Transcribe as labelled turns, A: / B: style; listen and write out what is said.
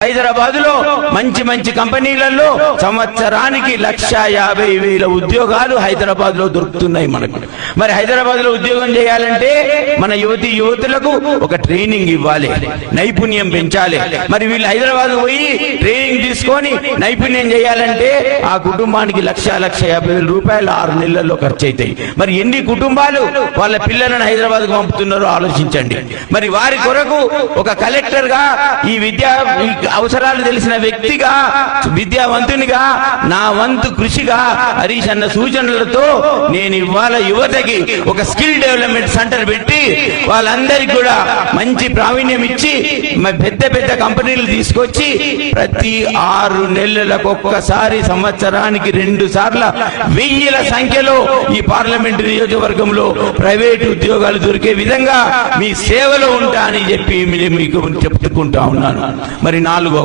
A: Hi హైదరాబాద్లో మంచి మంచి కంపెనీలలో సంవత్సరానికి లక్ష యాభై వేల ఉద్యోగాలు హైదరాబాద్లో దొరుకుతున్నాయి మనకు. మరి హైదరాబాద్లో ఉద్యోగం చేయాలంటే మన యువతి యువతులకు ఒక ట్రైనింగ్ ఇవ్వాలి నైపుణ్యం పెంచాలి. మరి వీళ్ళు హైదరాబాద్ పోయి ట్రైనింగ్ తీసుకొని నైపుణ్యం చేయాలంటే ఆ కుటుంబానికి లక్ష లక్ష యాభై వేల రూపాయలు ఆరు నెలల్లో ఖర్చు అవుతాయి మరి ఎన్ని కుటుంబాలు వాళ్ళ పిల్లలను హైదరాబాద్కు పంపుతున్నారో ఆలోచించండి. మరి వారి కొరకు ఒక కలెక్టర్గా ఈ విద్యా అవసరం అక్షరాలు తెలిసిన వ్యక్తిగా విద్యావంతునిగా నా వంతు కృషిగా హరీష్ అన్న సూచనలతో నేను ఇవాళ యువతకి ఒక స్కిల్ డెవలప్మెంట్ సెంటర్ పెట్టి వాళ్ళందరికీ కూడా మంచి ప్రావీణ్యం ఇచ్చి పెద్ద పెద్ద కంపెనీలు తీసుకొచ్చి ప్రతి ఆరు నెలలకు ఒక్కసారి సంవత్సరానికి రెండు సార్ల వెయ్యిల సంఖ్యలో ఈ పార్లమెంటు నియోజకవర్గంలో ప్రైవేట్ ఉద్యోగాలు దొరికే విధంగా మీ సేవలో ఉంటా అని చెప్పి మీకు చెప్పుకుంటా ఉన్నాను. మరి నాలుగో